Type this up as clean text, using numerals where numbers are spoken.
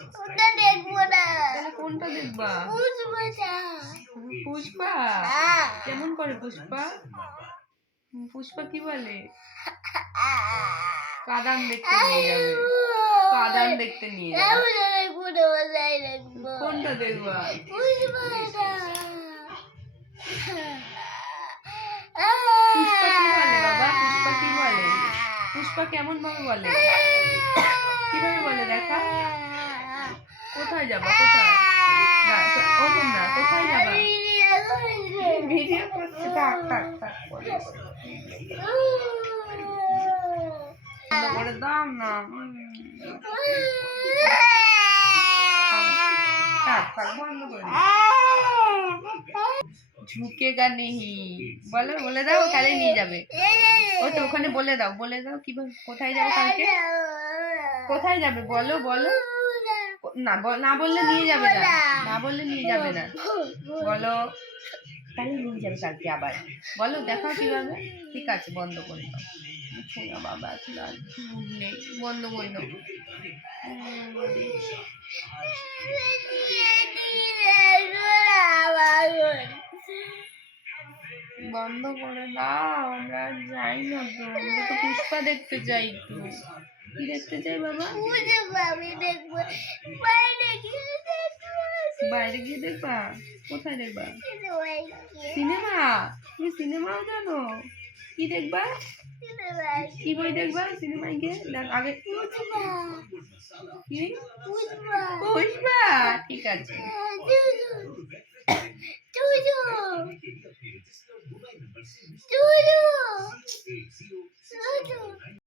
ওটা দেখবো না। তাহলে কোনটা দেখবা? পুষ্পাটা। পুষ্পা কেমন করে পুষ্পা? পুষ্পা কি বলে? কাদান দেখতে নিয়ে যাবে, কাদান দেখতে নিয়ে যাবে। কোনটা দেখবা? পুষ্পাটা। পুষ্পা কি বলে বাবা? পুষ্পা কি বলে? পুষ্পা কেমন ভাবে বলে? কিভাবে বলে দেখা? কোথায় যাবা? কোথায়? ওরকম না, কোথায় যাবা? ভিডিও করছে, থাক থাক থাক, বন্ধ করে দাও না। থাক থাক, বন্ধ করে দাও। ঝুঁকেগা নেহি বলো, বলে দাও, তাহলে নিয়ে যাবে। ওই তো ওখানে বলে দাও, বলে দাও কিভাবে, কোথায় যাবে কালকে? কোথায় যাবে বলো, বলো। না না বললে নিয়ে যাবে না, না বললে নিয়ে যাবে না, বলো। তাহলে নিয়ে যাবে কালকে আবার, বলো দেখাও কিভাবে। ঠিক আছে, বন্ধ করে দাও। শোনা বাবা, এখন আর মুড নেই, বন্ধ করে দাও। বন্ধ করে দাও, আমরা আর যাই না তো, আমরা তো পুষ্পা দেখতে যাই। একটু কি দেখতে চাই বাবা? বাইরে গিয়ে দেখবা? কোথায় দেখবা? সিনেমা? তুমি সিনেমাও জানো? কি দেখবা? কি বই দেখবা সিনেমায় গিয়ে? আগে কি? পুষ্পা, ঠিক আছে।